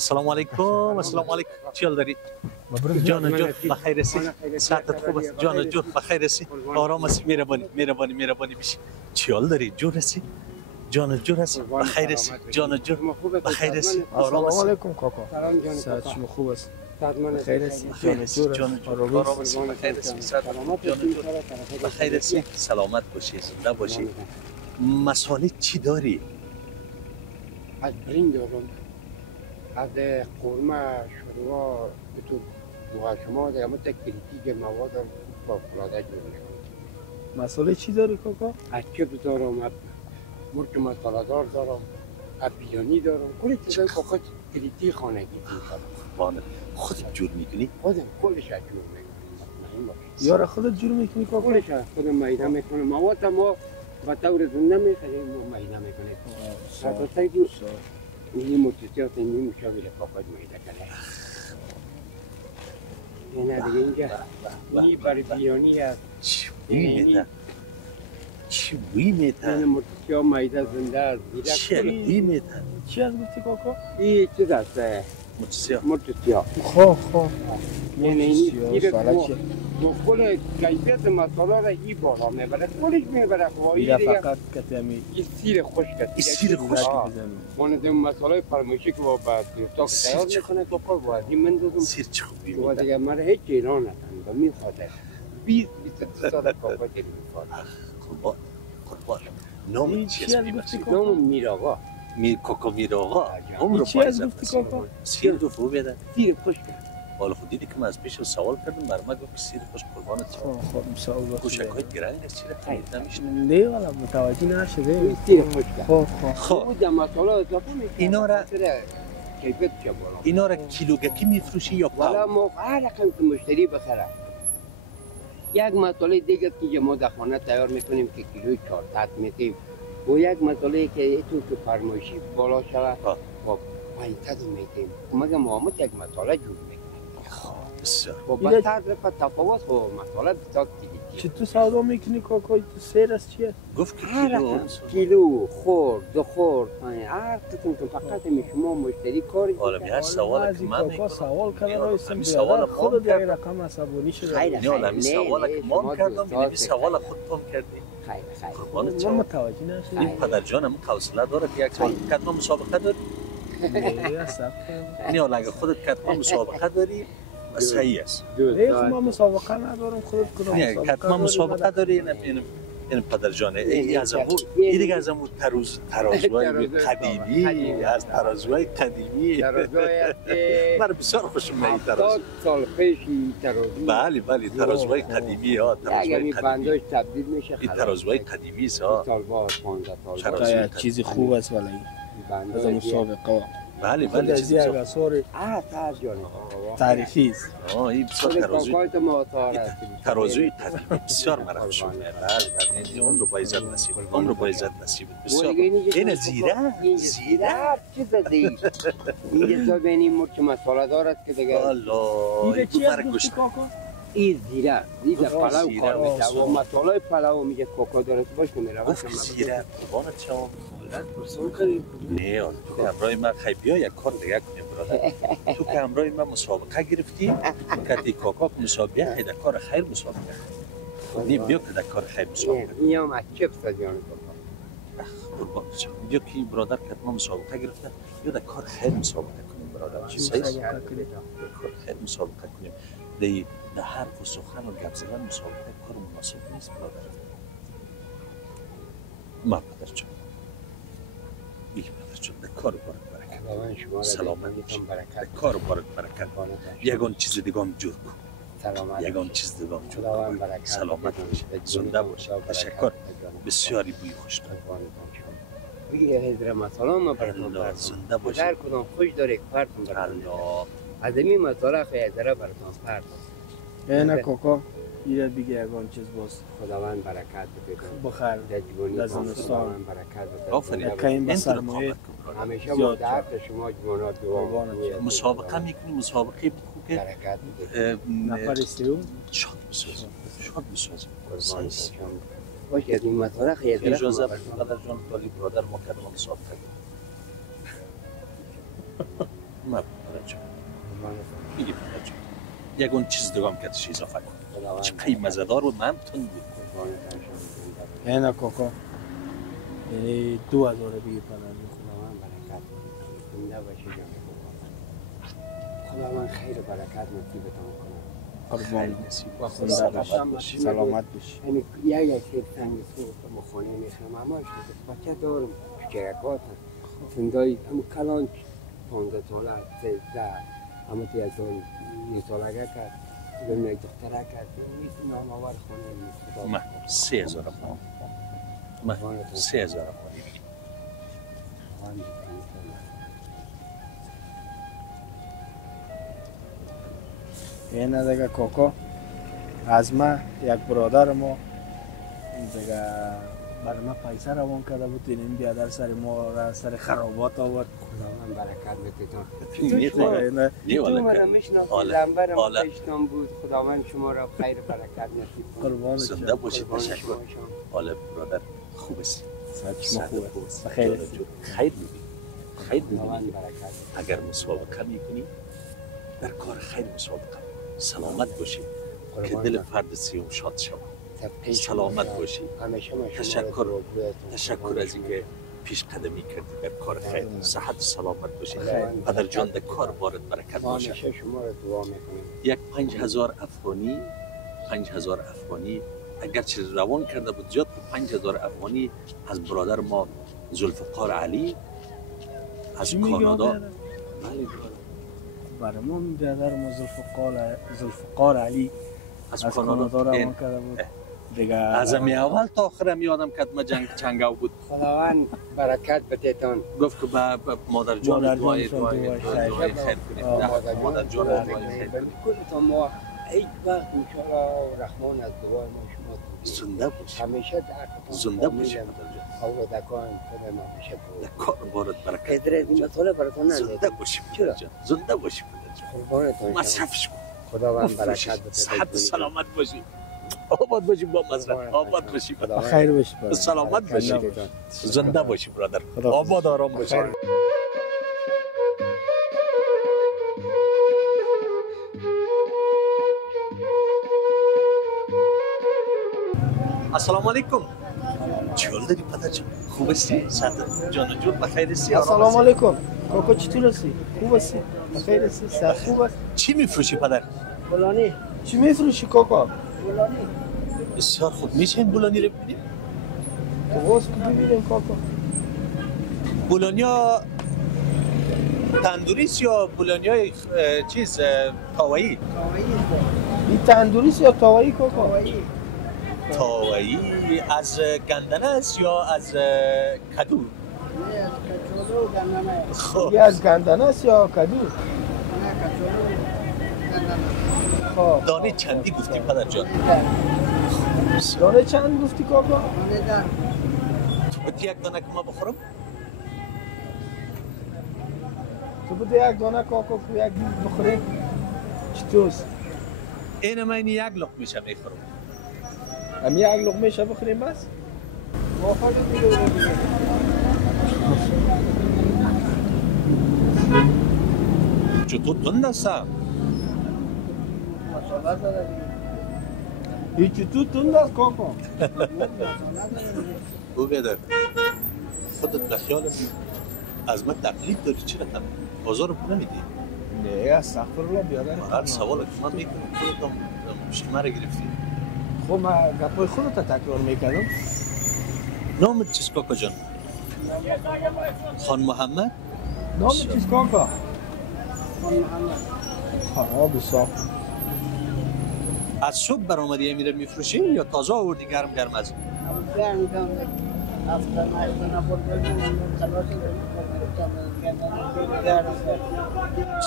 السلام علیکم. السلام علیکم. چی حال داری؟ جان جون بخیر هستی؟ صحتت خوب است؟ جان جون بخیر هستی؟ آرام هستی؟ مهربانی بشی. چی حال داری؟ جور هستی؟ جان جور هستی؟ بخیر هستی؟ جان جون بخیر هستی؟ آرام هستی؟ السلام علیکم کاکا. سلام جان صحت کاکا. شما خوب است؟ بخیر هستی؟ بخیر هستی؟ جان جون آرام هستی؟ قربان بخیر هستی؟ صحت سلامت جان باشی. جون بخیر هستی؟ سلامت باشی، زنده باشی. مسئله چی داری؟ از برنج دارم، از قورمه شوروا به تو بوغا شما در همه تکلیفی مواد با فلاده جور میکنم. مسئله چی داری کاکا؟ از چپس دارم، از مرچ مساله دار دارم، از بیانی دارم. کلی چیزای کاکا کلیتی خانگی میکنم. خودت جور میکنی؟ خودم کلش از جور میکنم. مطمئن باش. یارا خودت جور میکنی کاکا؟ کلش از خودم میده میکنم. مواد ما به طور زنده میخریم و میده میکنیم. البته دو این متوسط این مشابه کاکا میده کنه. اینا دیگه اینجا این برای بیانی است. چی میده؟ چی میده؟ این متوسط میده زنده است. چی میده؟ چی از گفتی کاکا؟ این چیز است متوسط. خواه یعنی این سیر با کل کیفیت مساله را این بالا میبره. کلش میبره خواهی دیگه دیگه. فقط کتمی این سیر خشک است. این سیر خشک بزنیم. مانند مساله فرمایشی که با سیرتاق تیار میکنه کاکا و از این من دادم. سیر چه خوبی و میده؟ دیگه مرا هیچ ایران نتن و میخواده 20-22 سال کاکا داری میخواده. قربان نام چی چی از است؟ گفتی کاکا؟ نام میراغا. کاکا میر آقا عمر چی از پایزد گفتی کاکا؟ سیر دو خوب بده. سیر خشک. حالا خود دیدی که من از پیش سوال کردم بر من گفت سیر خوش قربانت خواه مساوی کوچک های گرنگ است چیره خرید نمیشه. نه والا متوجه نشده. این سیر خشک. خواه خب او در مساله اضافه میکنه. اینا را کیفیت چه بالا. اینا را کیلوگکی میفروشی یا والا پاو؟ ما هر رقم که مشتری بخره. یک مساله دیگه که ما در خانه تیار میکنیم که کیلوی 400 میتیم. و یک مساله که ایتون که فرمایشی بالا شود با 500 میتیم. مگه محمد یک مساله جور میکنیم. بسیار با بسر رفت تفاوت و مساله بسیار دیگه. چی تو سودا میکنی کاکا؟ تو سیر از چیه؟ گفت که هر رقم کیلو خورد دو خورد هر قسم که فقط می شما مشتری کاری حالا می هر سوال که من کاکا میکنم سوال کردن رایستم همین سوال بیادر ما خود دیگه کردم. رقم عصبانی شده. خیلی نه حالا همین سوال که ما کردم این سوال خودتون کردی خیلی قربانت من شما متوجه نشدم. این پدر جانم حوصله داره که یک سال کتما مسابقه داری نه صبر کن. نه حالا اگه خودت کتما مسابقه داری صحیح است نه خب من مسابقه ندارم خودت کدام نه کتما مسابقه داری این پدر جان این از امور این دیگه از امور ترازوهای قدیمی از ترازوهای قدیمی من بسیار خوشم میاد ترازو 70 سال پیش این ترازو بله ترازوهای قدیمی ها اگه ترازوهای می قدیمی بنداش تبدیل میشه این ترازوهای قدیمی است ها سال بعد 15 سال ترازوی چیزی خوب است ولی از مسابقه بله خود از چیزی یک اثار تر جان تاریخی است. این بسیار ترازوی کاکایت معتار است ترازوی قدیمی بسیار مرا خوش میاد بله عمر با عزت نصیب عمر با عزت نصیب بسیار این زیره چیز دیگه این جزا بینی مرچ مساله دارد که دیگه الله دیگه این چی از مرا گفتی کشت کاکا؟ این زیره پلاو زیره کار میشه و مساله پلاو میگه کاکا دارد باش نمیره گفت که زیره قربانت شما نه تو که همراه من خیلی بیا یک کار دیگه کنیم برادر تو که همراه من مسابقه گرفتی که کاکا مسابقه خیلی کار خیر مسابقه نه بیا که در کار خیر مسابقه این هم از چپس جان قربان شما بیا که برادر که ما مسابقه گرفته بیا در کار خیر مسابقه کنیم برادر چی صحیح است کار خیر مسابقه کنیم در حرف و سخن و گپ زدن مسابقه کار مناسب نیست برادر ما پدر جان دیگه پدر جان در کار برکت سلامت در کار برکت یگان چیز دیگه هم جور کن یگان چیز دیگه هم جور کن سلامت باشه زنده باشه تشکر بسیاری بوی خوش دارد بگیره هزر مساله ما براتون زنده باشه در کدام خوش داره که پرتون براتون از این مساله خیلی هزره براتون پرتون نه کاکا ایره بگه یگان چیز باز خداوند برکت بده بخیر در زمستان برکت بده آفرین یکاین به سرمایه همیشه ما در شما جوانات دعا مسابقه میکنی مسابقه بکن که برکت بده نفر استیو شاد بسازم شاد بسازم باشه از این مساله خیلی اجازه بدید پدر جان خالی برادر ما کردم مسابقه ما برادر جان میگی برادر جان یگون چیز دگام کتش اضافه کن چه قیمه زدار و من تون بود اینا کاکا یعنی 2000 بگی پناه خداوند برکت زنده باشی جان خداوند خیر و برکت نصیبتان کنه قربان سلامت باشی یعنی یک سیب سنگ تو مخانه میخرم همه بچه دارم چکرکات سندای همون کلان 15 ساله 13 همه تو یک سال یه سالگه کرد دارم یک دختره کرد نیست نام آور خانه من 3000 افغانی من 3000 افغانی اینا دیگه کاکا از ما یک برادر ما دیگه برای ما پیسه روان کرده بود این بیادر سر ما را سر خرابات آورد خداوند برکت نه تو مرا میشناختی لنبرم پشتم بود خداوند شما را خیر و برکت نصیب کنه قربان زنده باشید تشکر حالا برادر خوب است شما خوبه بخیر خیر می‌بینی خیر خداوند می‌بینی برکت اگر مسابقه میکنی در کار خیر مسابقه سلامت باشی که دل فرد سیوم شاد شود سلامت باشی تشکر از اینکه پیش قدمی کردی در کار خیر صحت و سلامت باشی پدر جان در کار بارت برکت باشه همیشه شما را دعا میکنیم یک 5000 افغانی اگرچه روان کرده بود زیاد 5000 افغانی از برادر ما ذوالفقار علی از کانادا برای ما برادر ما ذوالفقار علی از کانادا روان کرده بود دیگه از اول تا آخرم یادم کرد ما چنگاو بود خداوند برکت بتیتان گفت که به مادر جان دعای خیر کنید مادر جان دعای خیر کنید کلتان ما هیچ وقت انشاءالله رحمان از دعای ما شما زنده باشید همیشه در زنده باشید اولادکان خود ما همیشه در کار بارت برکت پدر این مسئله براتون زنده باشید چرا؟ زنده باشید پدر جان قربانتون مصرفش کن خداوند برکت بده صحت و سلامت باشید آباد باشی با مصرف آباد باشی خیر باشی سلامت باشی زنده باشی برادر آباد آرام باشی السلام علیکم چیول داری پدر جان خوب هستی صحت جان جون بخیر هستی السلام علیکم کاکا چطور هستی خوب هستی بخیر هستی صحت خوب است چی میفروشی پدر بولانی چی میفروشی کاکا بولانی بسیار خوب میشه این بولانی رو ببینیم تو باز که ببینیم کاکا بولانیا تندوریست یا بولانیا چیز تاوایی این تندوریست یا تاوایی کاکا تاوایی از گندنه است یا از کدو خب از گندنه است یا کدو خب دانه چندی گفتی پدر جان دانه چند گفتی کاکا تو بودی یک دانه که ما بخورم تو بوده یک دانه کاکا که یک بخوریم چطورست این من یک لقمه شه میخورم هم یک لقمه شه بخوریم بس چطور تند است این چطور تند است کاکا او بیادر خودت بخیال از من تقلید داری چی رقم بازار رو نمیدی نه استغفرالله بیادر هر سوال که من میکنم خودت هم شما رو گرفتی خب من گپای خودت تکرار میکردم نامت چیست کاکا جان خان محمد نامت چیست کاکا خان محمد خراب صاف از صبح برآمدی امیره میفروشی یا تازه آوردی گرم گرم از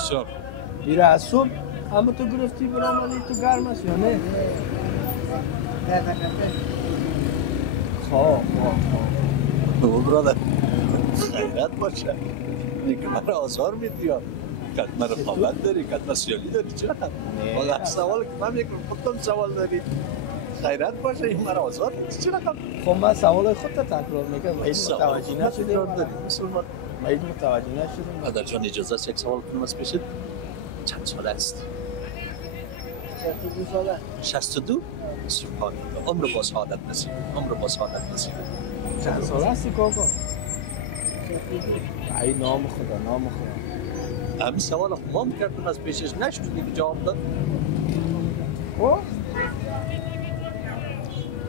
صبح میره از صبح اما تو گرفتی برآمدی تو گرم است یا نه خواه او برادر خیرت باشه دیگه من آزار میدی یا کت من رقابت داری کت مسئولی داری چرا؟ والا سوال که من میکنم خودتون سوال داری خیرت باشه این من آزار میدی چرا؟ خب من سوال خودت تکرار میکنم این متوجه نشدی مسلمان ما هیچ متوجه نشدیم. پدر جان اجازه است یک سوال کنم از پیشت؟ چند ساله است؟ 62 ساله. 62؟ سبحان الله. عمر با سعادت نصیب. عمر با سعادت نصیب. چند ساله هستی کاکا؟ ای نام خدا نام خدا. همین سوال ما میکردم از پیشش نشد دیگه جواب داد. او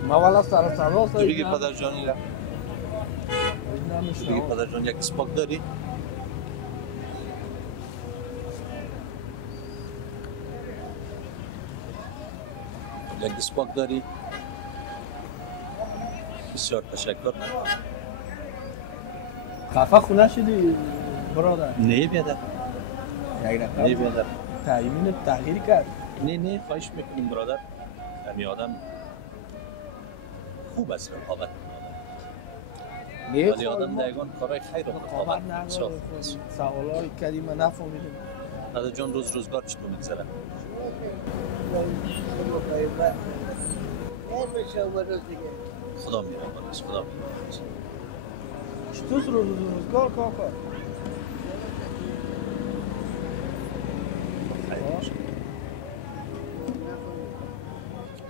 ما والا سر سوال تو بگی پدر جانی را. بگی پدر جان یک اسپاک داری؟ یک اسپاک داری؟ بسیار تشکر. خفه خونه شدی برادر؟ نه بیادر. یک رقم نه بیادر. تعیین تغییر کرد. نه خواهش میکنیم برادر. همی آدم خوب است رقابت. ولی آدم دیگان کارهای خیر رو رقابت نداره. سوالایی کردیم ما نفهمیدیم. پدر جان روزگار چطور میگذره؟ خدا میرحمه است. خدا میرحمه است. چطور روزگار کاکا؟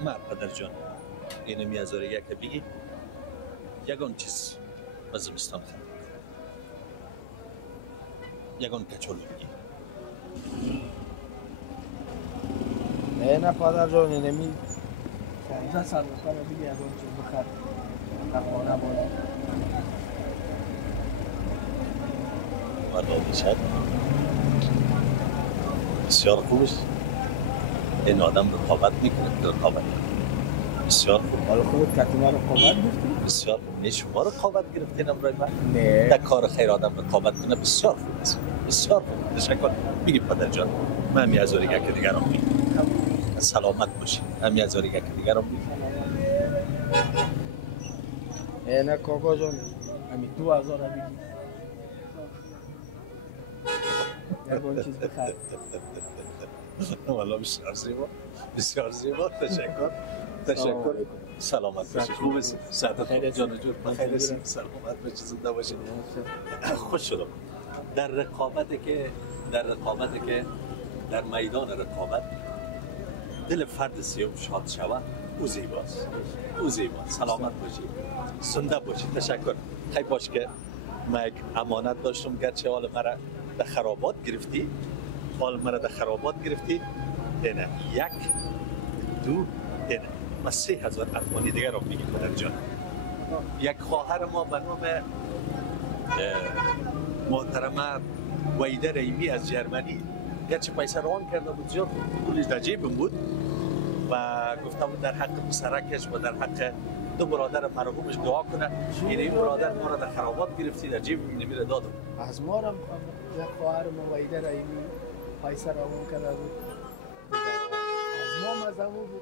ما پدر جان اینو میازاره یک بگی یگان چیز و زمستان خرید یگان کچول بگی نه پدر جان اینمی 15 سال بخواه بگی یگان چیز بخر نخوانه باید والا بشد بسیار خوب است این آدم رقابت میکنه رقابت بسیار خوب حالا خودت کتیما رقابت گفتی؟ بسیار خوب نه شما رقابت گرفتین امروز من نه در کار خیر آدم رقابت کنه بسیار خوب است بسیار خوب تشکر میگی پدر جان من همی از اوریگه که دیگران میگم سلامت باشی همی از اوریگه که دیگران میگم نه کاکا جان همی 2000 بگی یگان چیز بخر والا بسیار زیبا تشکر سلامت باشی خوب است سعادت جان جور بخیر است سلامت باشی زنده باشی خوش شدم در رقابتی که در میدان رقابت دل فرد سیوم شاد شود او زیباست سلامت باشی زنده باشی تشکر خیلی باش که من یک امانت داشتم گرچه حال مرا در خرابات گرفتی اینه یک دو اینه ما 3000 افغانی دیگر رو میگیم پدر جان یک خواهر ما به نام محترمه ویده ریمی از جرمنی گرچه پیسه روان کرده بود زیاد پولش در جیبم بود و گفته بود در حق پسرکش و در حق دو برادر مرحومش دعا کنه این برادر ما را در خرابات گرفتی در جیبم نمیره دادم از ما هم یک خواهر ما ویده رایمی پیسه روان کرده بود از ما مزمو بود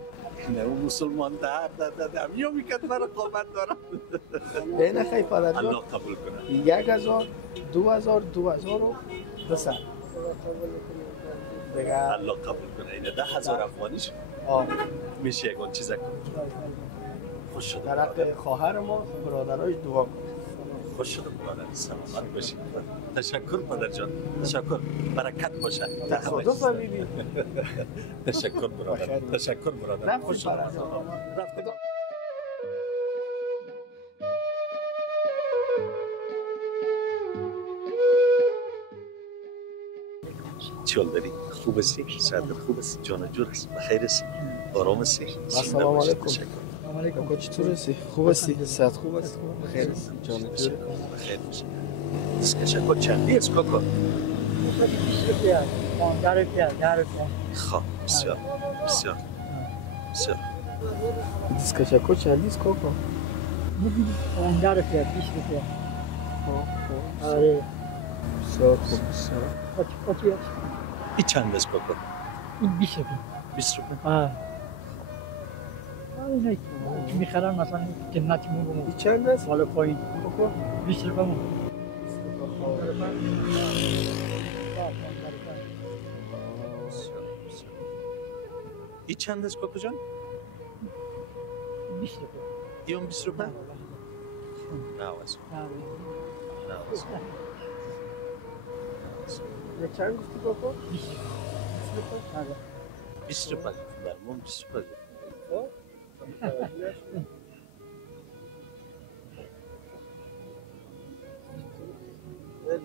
نه او مسلمان در یا میکرد من رقابت دارم نه خیلی پدر جان الله قبول کنه 1000 2000 2200 دیگه الله قبول کنه اینه 10,000 افغانیش میشه یکان چیز کنه خوش شدم در حق خواهر ما برادرایش دعا کن خوش شدم برادر سلامت باشی تشکر پدر جان تشکر برکت باشه تصادف ببینید تشکر برادر خوش شدم رفتم چول داری خوب هستی سعادت خوب است جان جور است بخیر است آرام هستی السلام علیکم علیکم چطور هستی خوب هستی صحت خوب است بخیر است جان جور بخیر است تشکر چندی است کاکا 20 روپیه 15 روپیه 10 روپیه خب بسیار تشکر چندی است کاکا 15 روپیه 20 روپیه آره بسیار خوب بسیار این چند است کاکا این 20 روپیه 20 روپیه اینه که میخرن مثلا جنتی مو بمون این چند است بالا پایین 20 روپیه مون این چند است کاکا جان 20 روپیه این 20 روپیه نه واسه چند گفتی کاکا؟ 25 برمون 25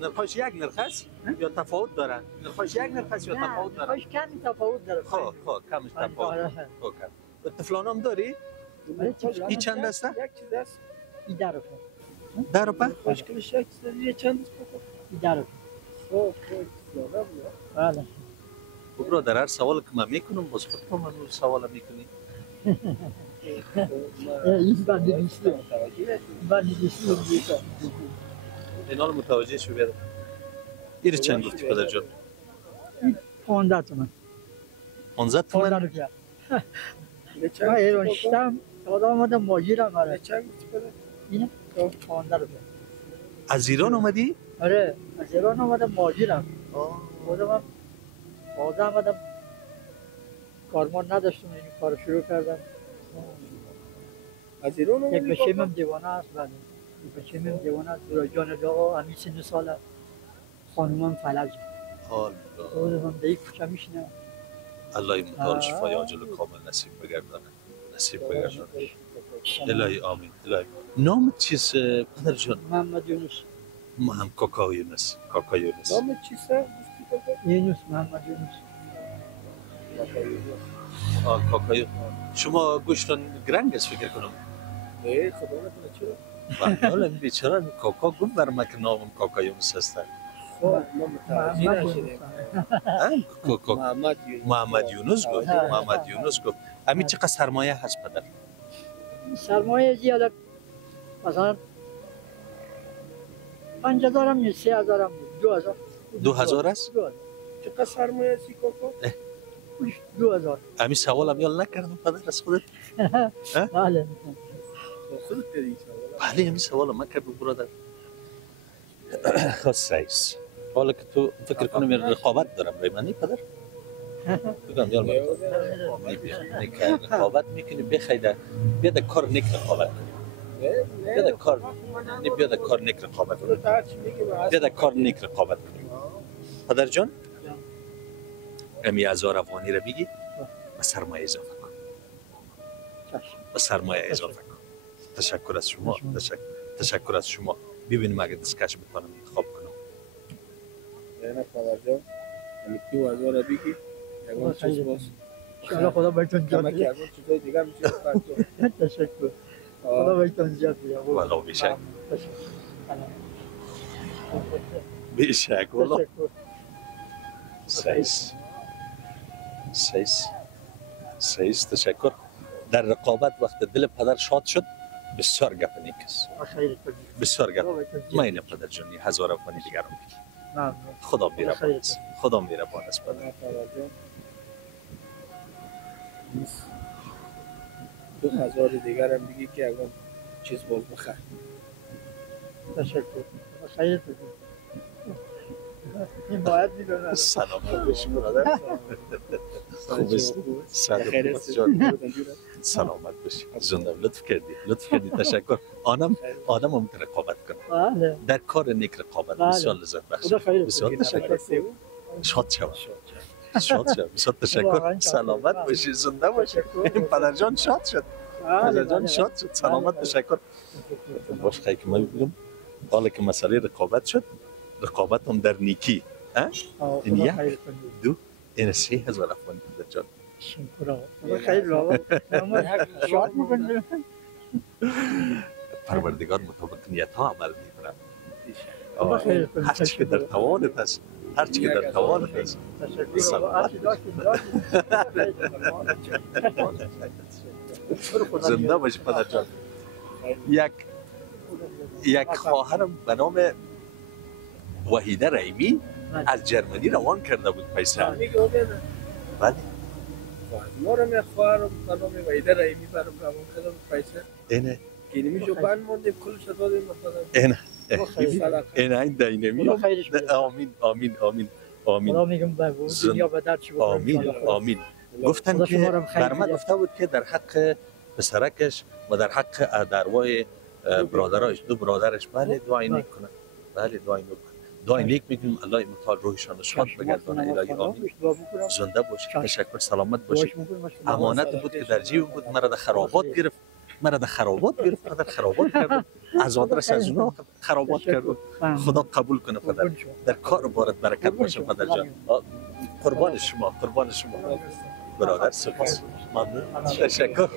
نرخش یک نرخ است یا تفاوت داره؟ نرخش یک نرخ است یا تفاوت داره؟ نرخش کمی تفاوت داره. خب کمش تفاوت. خب کم. طفلان هم داری؟ این چند است؟ یک چیز است. این 10 روپه. 10 روپه؟ مشکلش یک چیز دیگه چند است کاکا؟ این 10 روپه. خب زیاده بود. بله. برادر هر سوال که من میکنم باز خود تو من سوال میکنی. این بنده نیست. بنده نیست. اینا رو متوجه شو بیاد. این چند گفتی پدر جان؟ 15 تومن. 15 تومن؟ 15 روپیه. من ایران شدم آدم آمدم ماجیرم آره. چند گفتی پدر؟ اینه 15 روپیه. از ایران اومدی؟ آره از ایران آمدم ماجیرم. خودم تازه آمدم کارمان نداشتم این کار شروع کردم. از ایران اومدی؟ یک بچه‌م دیوانه است بله. یک بچه‌م دیوانه است. جان آقا همین 3 ساله. خانومم فلج. حال خودم در یک کوچه میشینم. الله این مدال شفای عاجل و کامل نصیب بگردانه. نصیب بگردانه. الهی آمین. الهی. نام چیست پدر جان؟ محمد یونس. ما هم کاکا یونس. کاکا یونس. نام چیست؟ گفتی کاکا؟ یونس محمد یونس. کاکا یونس. شما گوشتان گرنگ است فکر کنم. نه خدا نکنه چرا؟ حالا بیچاره کاکا گفت بر من که نامم کاکا یونس است. خب ما متوجه نشدیم. محمد یونس گفت. محمد یونس گفت. همین چقدر سرمایه هست پدر؟ سرمایه زیاده مثلا 5000 هم نیست 3000 هم نیست 2000 2000 است؟ 2000 چقدر سرمایه هستی کاکا؟ 2000 همین سوال هم یال نکردم پدر از خودت؟ بله خودت کردی بله همین سوال هم نکردم برادر. خب سعیس حالا که تو فکر کنم یه رقابت دارم برای منی پدر؟ بگم یال من رقابت میکنی بخیده بیاد کار نیک رقابت کنی. بیاد کار نیک رقابت کنی. بیاد کار نیک رقابت کنی. پدر جان امی 1000 افغانی را بگی و سرمایه اضافه کن. و سرمایه اضافه کن. تشکر از شما. تشکر از شما. ببینیم اگه دستکش بتونم انتخاب کنم. نه پدر جان امی 2000 بگی یگان چیز باز. انشاءالله خدا بهتون زیاد کمک کردن چیزای دیگه میشه بکنم. تشکر. خدا بهتون زیاد بیاره. والا بیشک. بیشک والا. سعیس تشکر. در رقابت وقت دل پدر شاد شد بسیار گپ نیک است. بسیار گپ. ما این پدر جانی 1000 افغانی دیگر رو بگی. خدا میربان است. خدا میربان است پدر. 2000 دیگر هم بگی که اگر چیز باز بخیر. تشکر. خیرت بگی. این باید میدونم. سلام بشی برادر. خوب است. سلامت باشی. زنده لطف کردی تشکر. آدم هم رقابت کنه. در کار نیک رقابت بسیار لذت بخش. بسیار تشکر. شاد شو. بسیار تشکر. سلامت باشی زنده باشی. این پدر جان شاد شد. پدر جان شاد شد. سلامت تشکر. باش خیلی که من بگم حالا که مسئله رقابت شد رقابت هم در نیکی. این یک دو این 3000 افغانی پدر جان. خیلی بابا شاد میکنه. پروردگار مطابق نیت ها عمل میکنه. هر چی که در توانت است. زنده باشی پدر جان. یک خواهرم به نام وحیده رحیمی از جرمنی روان کرده بود پیسه. بله. ما رو می خواهرم به نام وحیده رحیمی برام روان کرده بود پیسه. اینه. گیرمی جو بند مونده کلش دادیم مثلا. این دینامی. آمین. خدا میگم دنیا به در چی بکنه. آمین. گفتن که بر من گفته بود که در حق پسرکش و در حق دروای برادرایش دو برادرش بله دعای میکنه. دعای نیک میکنیم الله متعال روحشان رو شاد بگردانه. الهی آمین. زنده باشید. تشکر. سلامت باشید. امانت بود که در جیب بود. مرا در خرابات گرفت. مرا در خرابات کردم. از آدرس از اونا خرابات کردم. خدا قبول کنه پدر. در کار بارت برکت باشه پدر جان. قربان شما برادر. سپاس. ممنون. تشکر.